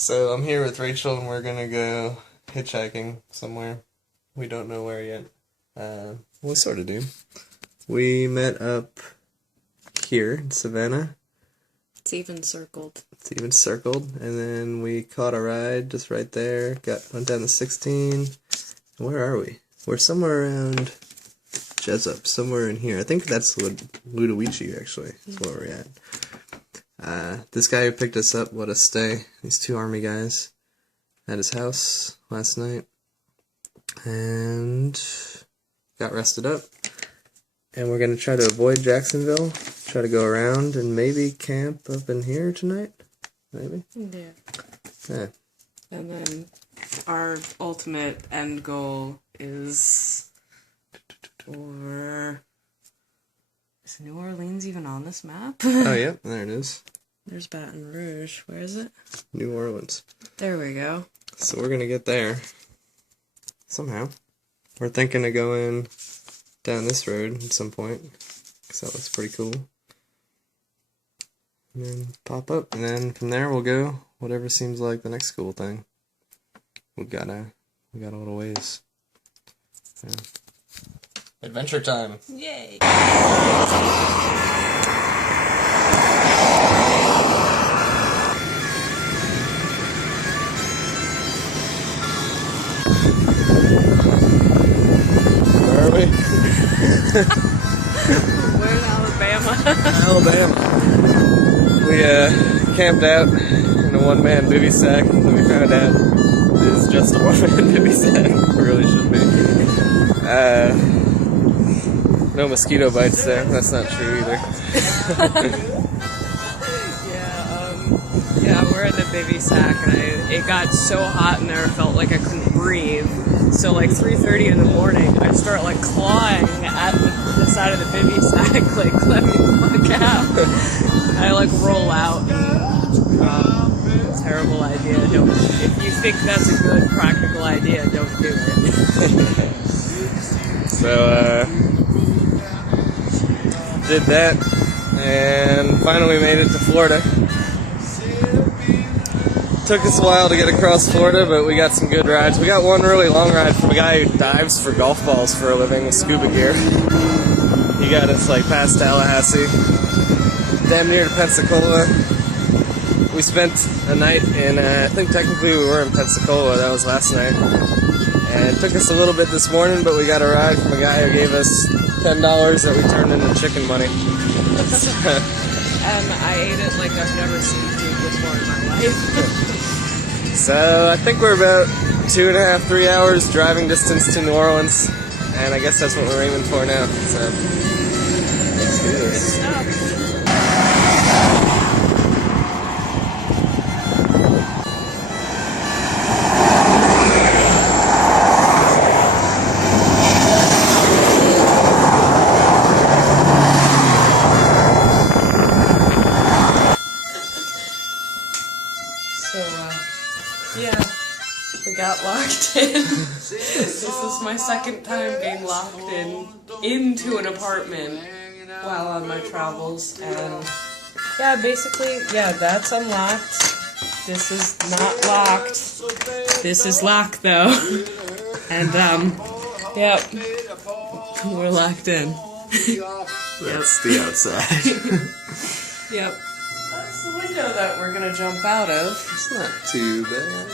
So I'm here with Rachel and we're gonna go hitchhiking somewhere. We don't know where yet. We sort of do. We met up here in Savannah. It's even circled. And then we caught a ride just right there. Went down to 16. Where are we? We're somewhere around Jesup, somewhere in here. I think that's Ludowici, actually, is where we're at. This guy who picked us up let us stay. These two army guys at his house last night. And got rested up. And we're going to try to avoid Jacksonville. Try to go around and maybe camp up in here tonight. Maybe? Yeah. And then our ultimate end goal is New Orleans even on this map? Oh, yeah, there it is. There's Baton Rouge. Where is it? New Orleans. There we go. So we're going to get there somehow. We're thinking of going down this road at some point, because that looks pretty cool. And then pop up, and then from there we'll go whatever seems like the next cool thing. We got a little ways. Yeah. Adventure time! Yay! Where are we? We're in Alabama. We camped out in a one-man bivy sack that we found out is just a one-man bivy sack. It really should be. No mosquito bites there. That's not true either. Yeah, we're in the bivy sack, and it got so hot in there, it felt like I couldn't breathe. So like 3:30 in the morning, I start like clawing at the side of the bivy sack, like let me the fuck out. I like roll out. Terrible idea. If you think that's a good practical idea, don't do it. So did that, and finally made it to Florida. Took us a while to get across Florida, but we got some good rides. We got one really long ride from a guy who dives for golf balls for a living with scuba gear. He got us like past Tallahassee, damn near to Pensacola. We spent a night in, I think technically we were in Pensacola, that was last night. And it took us a little bit this morning, but we got a ride from a guy who gave us $10 that we turned into chicken money. And I ate it like I've never seen food before in my life. So I think we're about 2.5, 3 hours driving distance to New Orleans, and I guess that's what we're aiming for now. So let's do this. Good stuff. Yeah, we got locked in. This is my second time being locked into an apartment while on my travels, and yeah, basically, yeah, that's unlocked. This is not locked. This is locked though. And yep, we're locked in. That's the outside. Yep. That's the window that we're gonna jump out of. It's not too bad.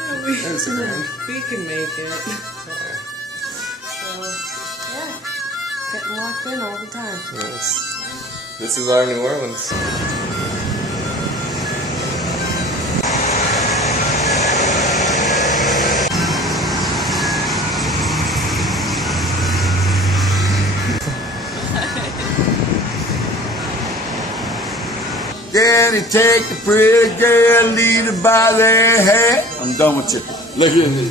Yeah, we can make it. So, yeah, getting locked in all the time. Yes. This is our New Orleans. Daddy, take the pretty girl, lead her by their hair. I'm done with you. Look at this.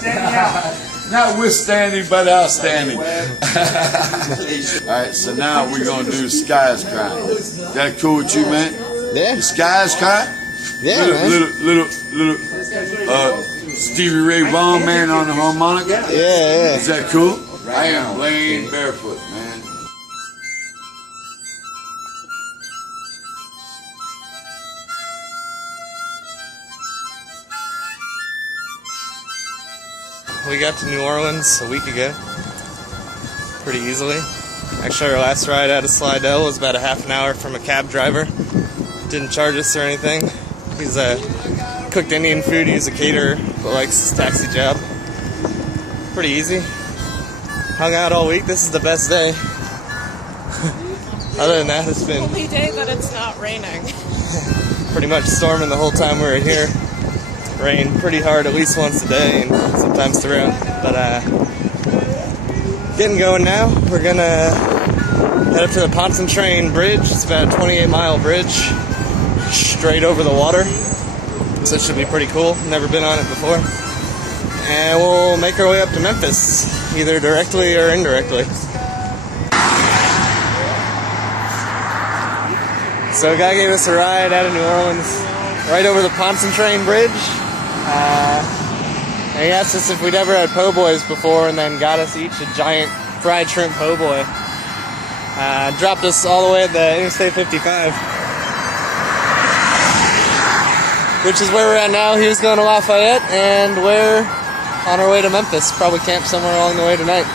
Standing out. Not withstanding, but outstanding. Alright, so now we're going to do Sky's Cry. Is that cool with you, man? Yeah. The Sky's Cry? Yeah, little Stevie Ray Vaughan man on the harmonica? Yeah. Is that cool? I am laying barefoot, man. we got to New Orleans a week ago, pretty easily. Actually, our last ride out of Slidell was about a half an hour from a cab driver. Didn't charge us or anything. He's cooked Indian food. He's a caterer, but likes his taxi job. Pretty easy. Hung out all week. This is the best day. Other than that, it's been Only day that it's not raining. pretty much storming the whole time we were here. Rained pretty hard at least once a day and sometimes throughout. But getting going now. We're gonna head up to the Pontchartrain Bridge. It's about a 28-mile bridge straight over the water. So it should be pretty cool. Never been on it before. And we'll make our way up to Memphis, either directly or indirectly. So a guy gave us a ride out of New Orleans, right over the Pontchartrain Bridge. And he asked us if we'd ever had po' boys before, and then got us each a giant fried shrimp po' boy. Dropped us all the way at the Interstate 55, which is where we're at now. He was going to Lafayette, and we're on our way to Memphis. Probably camp somewhere along the way tonight.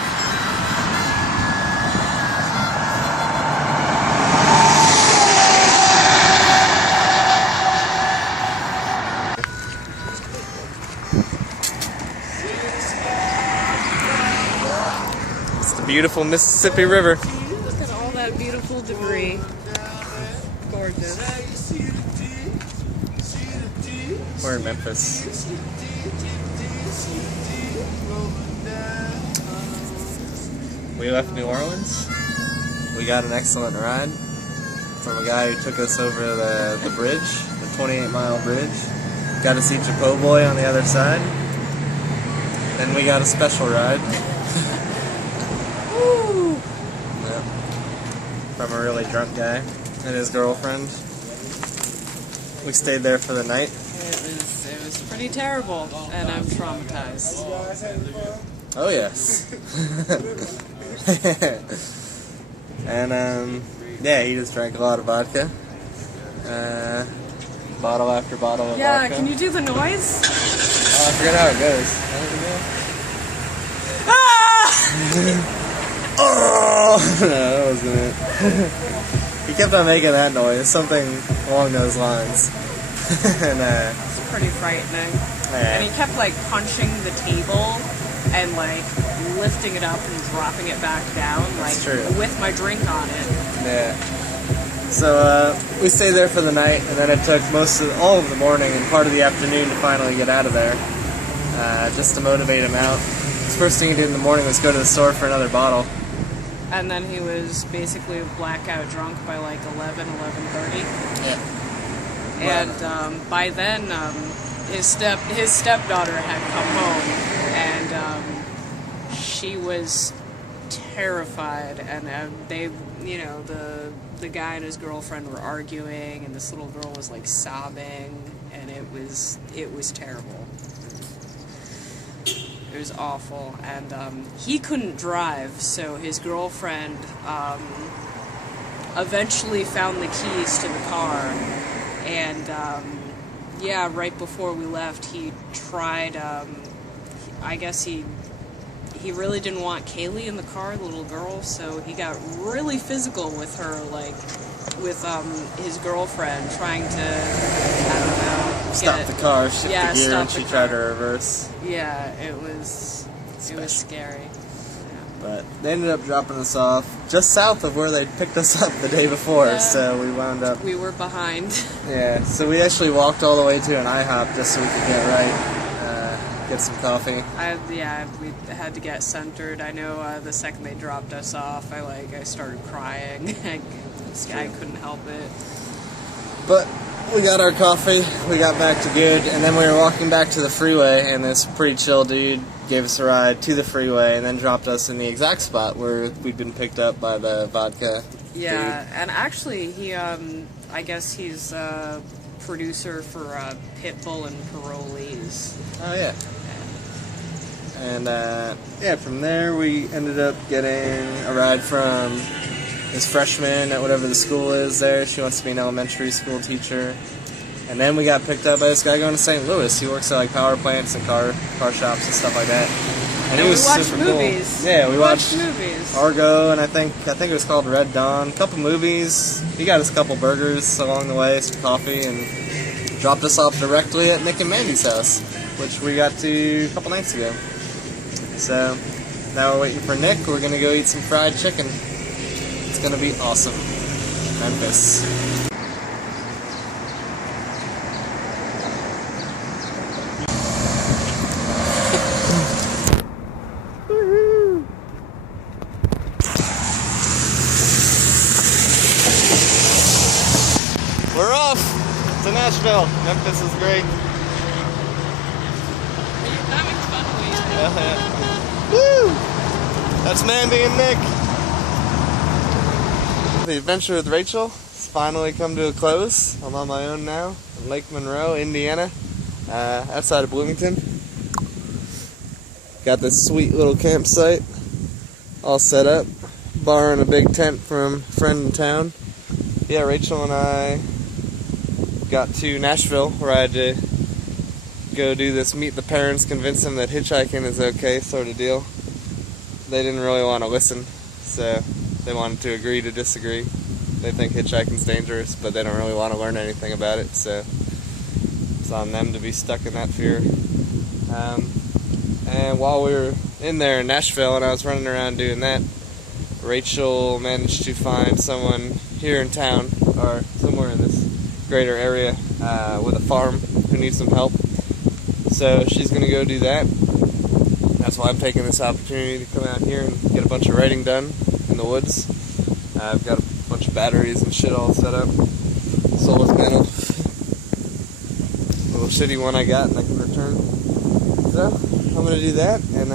It's the beautiful Mississippi River. Look at all that beautiful debris. Gorgeous. We're in Memphis. We left New Orleans. We got an excellent ride from a guy who took us over the bridge, the 28-mile bridge. Got us each a po' boy on the other side. Then we got a special ride. Woo! Yep. From a really drunk guy and his girlfriend. We stayed there for the night. It was pretty terrible, and I'm traumatized. Oh yes. And yeah, he just drank a lot of vodka. Bottle after bottle of Yeah, vodka. can you do the noise? Oh, I forget how it goes. How does it go? Ah! Oh! No, that wasn't it. He kept on making that noise, something along those lines. And It's pretty frightening. And he kept like punching the table and like lifting it up and dropping it back down, like true. with my drink on it. yeah. So we stayed there for the night, and then it took all of the morning and part of the afternoon to finally get out of there, just to motivate him out. The first thing he did in the morning was go to the store for another bottle. And then he was basically blackout drunk by like 11:30. Yeah. And by then, his stepdaughter had come home, and she was terrified. And they, the guy and his girlfriend were arguing, and this little girl was like sobbing, and it was terrible. It was awful, and he couldn't drive, so his girlfriend eventually found the keys to the car, and yeah, right before we left, he tried. I guess he really didn't want Kaylee in the car, the little girl, so he got really physical with her, like with his girlfriend, trying to, I don't know, Stop the car, shift the gear, and she tried to reverse. Yeah, it was scary. Yeah. But they ended up dropping us off just south of where they picked us up the day before, Yeah. so we wound up... We were behind. Yeah, so we actually walked all the way to an IHOP just so we could get right, get some coffee. We had to get centered. I know the second they dropped us off, I started crying. I couldn't help it. But we got our coffee, we got back to good, and then we were walking back to the freeway, and this pretty chill dude gave us a ride to the freeway and then dropped us in the exact spot where we'd been picked up by the vodka Yeah, dude. and actually he, I guess he's a producer for Pitbull and Parolees. Oh, yeah. And, yeah, from there we ended up getting a ride from this freshman at whatever the school is there. She wants to be an elementary school teacher. And then we got picked up by this guy going to St. Louis. He works at, like, power plants and car shops and stuff like that. And we it was watched super cool. movies. Yeah, we watched movies. Argo, and I think it was called Red Dawn. A couple movies. He got us a couple burgers along the way, some coffee, and dropped us off directly at Nick and Mandy's house, which we got to a couple nights ago. So now we're waiting for Nick. We're gonna go eat some fried chicken. It's gonna be awesome. Memphis. We're off to Nashville. Memphis is great. That makes fun. Woo! That's Mandy and Nick. The adventure with Rachel has finally come to a close. I'm on my own now in Lake Monroe, Indiana, outside of Bloomington. Got this sweet little campsite all set up, borrowing a big tent from a friend in town. Yeah, Rachel and I got to Nashville, where I had to go do this meet the parents, convince them that hitchhiking is okay sort of deal. They didn't really want to listen, so they wanted to agree to disagree. They think hitchhiking's dangerous, but they don't really want to learn anything about it, so it's on them to be stuck in that fear. And while we were in there in Nashville and I was running around doing that, Rachel managed to find someone here in town, or somewhere in this greater area, with a farm who needs some help. So she's going to go do that. That's why I'm taking this opportunity to come out here and get a bunch of writing done in the woods. I've got a bunch of batteries and shit all set up. Solar panel. Little shitty one I got and I can return. So I'm going to do that, and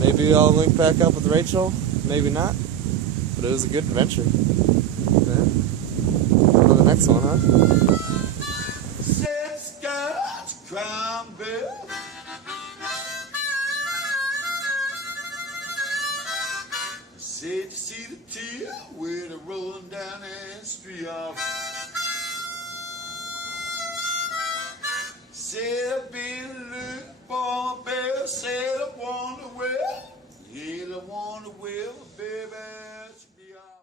maybe I'll link back up with Rachel, maybe not. But it was a good adventure. Yeah. On to the next one, huh? Said you see the tear when they're rolling down that street off. Said I've been looking for a bear. Said I wonder where. Yeah, I wonder where.